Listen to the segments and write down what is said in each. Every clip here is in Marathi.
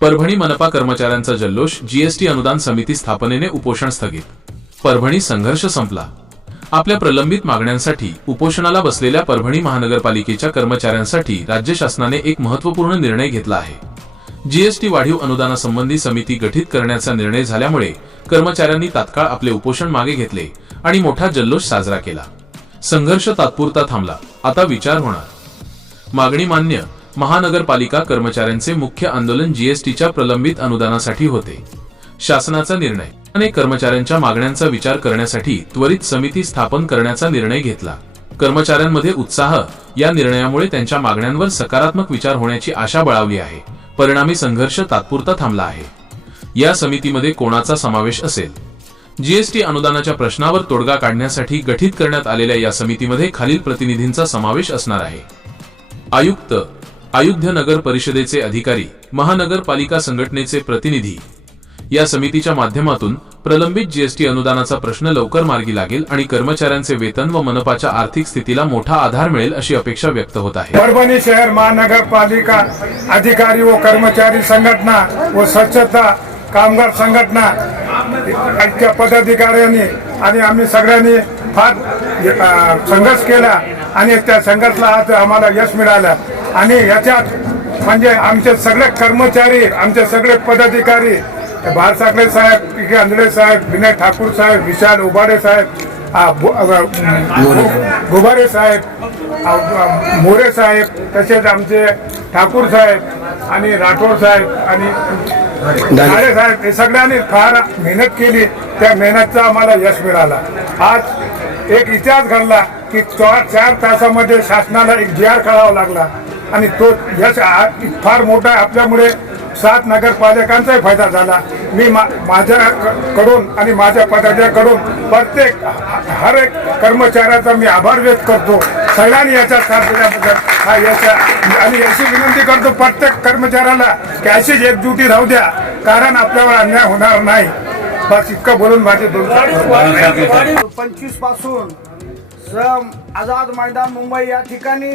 परभणी मनपा कर्मचाऱ्यांचा जल्लोष जीएसटी अनुदान समिती स्थापनेने उपोषण स्थगित. परभणी संघर्ष संपला. आपल्या प्रलंबित मागण्यांसाठी उपोषणाला बसलेल्या परभणी महानगरपालिकेच्या कर्मचाऱ्यांसाठी राज्य शासनाने एक महत्त्वपूर्ण निर्णय घेतला आहे. जीएसटी वाढीव अनुदानासंबंधी समिती गठीत करण्याचा निर्णय झाल्यामुळे कर्मचाऱ्यांनी तात्काळ आपले उपोषण मागे घेतले आणि मोठा जल्लोष साजरा केला. संघर्ष तात्पुरता थांबला. आता विचार होणार. मागणी मान्य महानगरपालिका कर्मचाऱ्यांचे मुख्य आंदोलन जीएसटीच्या प्रलंबित अनुदानासाठी होते. शासनाचा निर्णय. अनेक कर्मचाऱ्यांच्या मागण्यांचा विचार करण्यासाठी त्वरित समिती स्थापन करण्याचा निर्णय घेतला. कर्मचाऱ्यांमध्ये उत्साह या निर्णयामुळे त्यांच्या मागण्यांवर सकारात्मक विचार होण्याची आशा बळावली आहे. परिणामी संघर्ष तात्पुरता थांबला आहे. या समितीमध्ये कोणाचा समावेश असेल? जीएसटी अनुदानाच्या प्रश्नावर तोडगा काढण्यासाठी गठीत करण्यात आलेल्या या समितीमध्ये खालील प्रतिनिधींचा समावेश असणार आहे. आयुक्त अयोध्या नगर परिषदेचे अधिकारी महानगरपालिका संघटनेचे प्रतिनिधी. या समितीच्या माध्यमातून प्रलंबित जीएसटी अनुदानाचा प्रश्न लवकर मार्गी लागेल आणि कर्मचाऱ्यांचे वेतन व मनपाच्या आर्थिक स्थितीला मोठा आधार मिळेल अशी अपेक्षा व्यक्त होत आहे. परभणी शहर महानगरपालिका अधिकारी व कर्मचारी संघटना व स्वच्छता कामगार संघटना त्या पदाधिकाऱ्यांनी आणि आम्ही सगळ्यांनी फार संघर्ष केला आणि त्या संघर्षला आज आम्हाला यश मिळालं. आणि याच्यात म्हणजे आमचे सगळे कर्मचारी आमचे सगळे पदाधिकारी बाळ साखरे साहेब पी के आंधळे साहेब विनय ठाकूर साहेब विशाल उबाडे साहेब गुबारे साहेब. मोरे साहेब तसेच आमचे ठाकूर साहेब आणि राठोड साहेब आणि डाळे साहेब हे सगळ्यांनी फार मेहनत केली. त्या मेहनतचा आम्हाला यश मिळाला. आज एक इतिहास घडला की चार चार तासामध्ये शासनाला एक जी आर काढावा लागला. आणि तो यश आ- फार मोठा आहे. आपल्यामुळे सात नगरपालिकांचाही फायदा झाला. मी मा- माझ्याकडून आणि माझ्या पदाधिकाऱ्याकडून प्रत्येक हर एक कर्मचाऱ्याचा मी आभार व्यक्त करतो. सगळ्यांनी याचा साथ दिल्याबद्दल हा यश आणि अशी विनंती करतो प्रत्येक कर्मचाऱ्याला की अशीच एकजुटी राहू द्या कारण आपल्यावर अन्याय होणार नाही. बस इतकं बोलून माझे दोन पंचवीसपासून श्रम आझाद मैदान मुंबई या ठिकाणी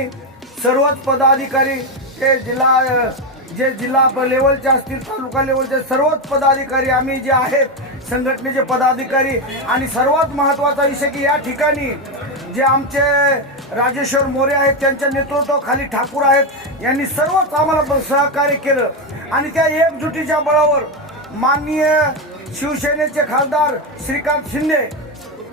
सर्वच पदाधिकारी ते जिल्हा जे जिल्हा लेवलचे असतील तालुका लेवलचे सर्वच पदाधिकारी आम्ही जे आहेत संघटनेचे पदाधिकारी आणि सर्वात महत्त्वाचा विषय की या ठिकाणी जे आमचे राजेश्वर मोरे आहेत त्यांच्या नेतृत्वाखाली ठाकूर आहेत यांनी सर्वच आम्हाला सहकार्य केलं. आणि त्या एकजुटीच्या बळावर माननीय शिवसेनेचे खासदार श्रीकांत शिंदे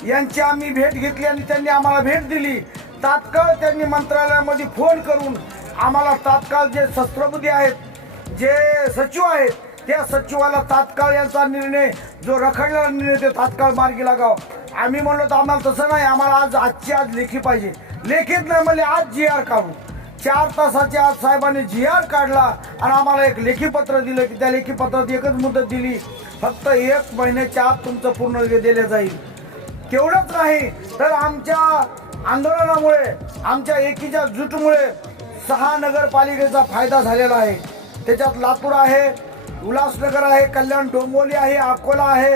यांची आम्ही भेट घेतली आणि त्यांनी आम्हाला भेट दिली. तात्काळ त्यांनी मंत्रालयामध्ये फोन करून आम्हाला तात्काळ जे शस्त्रबुद्धी आहेत जे सचिव आहेत त्या सचिवाला तात्काळ यांचा निर्णय जो रखडलेला निर्णय ते तात्काळ मार्गी लागाव. आम्ही म्हणलो तर आम्हाला तसं नाही आम्हाला आज आजची आज लेखी पाहिजे. लेखीत नाही म्हणजे आज जी आर काढू. चार तासाच्या आज साहेबांनी जी आर काढला आणि आम्हाला एक लेखी पत्र दिलं की त्या लेखी पत्रात एकच मुदत दिली फक्त एक महिन्याच्या आत तुमचं पूर्ण दिलं जाईल. तेवढंच नाही तर आमच्या आंदोलनामुळे आमच्या एकीच्या जुटमुळे सहा नगरपालिकेचा फायदा झालेला आहे. त्याच्यात लातूर आहे उल्हासनगर आहे कल्याण डोंगोली आहे अकोला आहे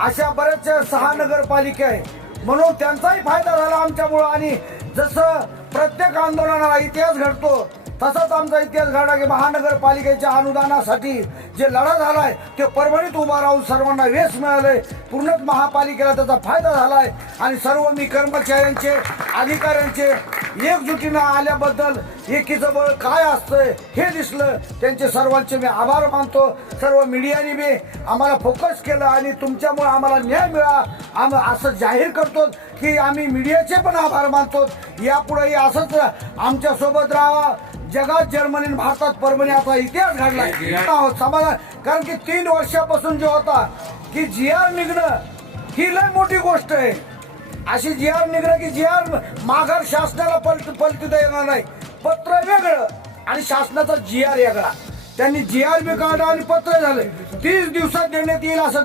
अशा बऱ्याचशा सहा नगरपालिका आहे. म्हणून त्यांचाही फायदा झाला आमच्यामुळं आणि जसं प्रत्येक आंदोलनाला इतिहास घडतो तसाच आमचा इतिहास घडला की महानगरपालिकेच्या अनुदानासाठी जे लढा झालाय ते परभणीत उभा राहून सर्वांना वेस मिळालंय. पूर्णच महापालिकेला त्याचा फायदा झालाय. आणि सर्व मी कर्मचाऱ्यांचे अधिकाऱ्यांचे एकजुटीनं आल्याबद्दल एकीचं बळ काय असतंय हे दिसलं. त्यांचे सर्वांचे मी आभार मानतो. सर्व मीडियाने मी आम्हाला फोकस केलं आणि तुमच्यामुळे आम्हाला न्याय मिळा. आम्ही असं जाहीर करतो की आम्ही मीडियाचे पण आभार मानतो. यापुढेही असंच आमच्यासोबत राहावा राहा. जगात जर्मनी भारतात परभणी असा इतिहास आहोत समाधान. कारण की तीन वर्षापासून जो होता की जी आर निघणं ही लय मोठी गोष्ट आहे. अशी जी आर निघणं की जी आर माघार शासनाला पलट पलटता येणार नाही. पत्र वेगळं आणि शासनाचा जी आर वेगळा. त्यांनी जी आर बी काढलं आणि पत्र झालं. तीस दिवसात देण्यात येईल असं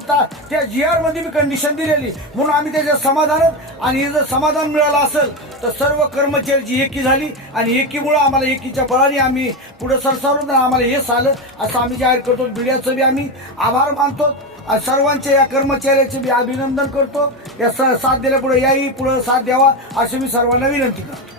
त्या जी आरमध्ये मी कंडिशन दिलेली. म्हणून आम्ही त्याच्या समाधानात आणि हे जर समाधान मिळालं असेल तर सर्व कर्मचाऱ्याची एकी झाली आणि एकीमुळं आम्हाला एकीच्या बळाने आम्ही पुढे सरसावलो तर आम्हाला हे आलं असं आम्ही जाहीर करतो. मीडियाचं बी आम्ही आभार मानतो. आणि सर्वांचे या कर्मचाऱ्याचे मी अभिनंदन करतो. या स- साथ दिल्यापुढे याही पुढं साथ द्यावा अशी मी सर्वांना विनंती करतो.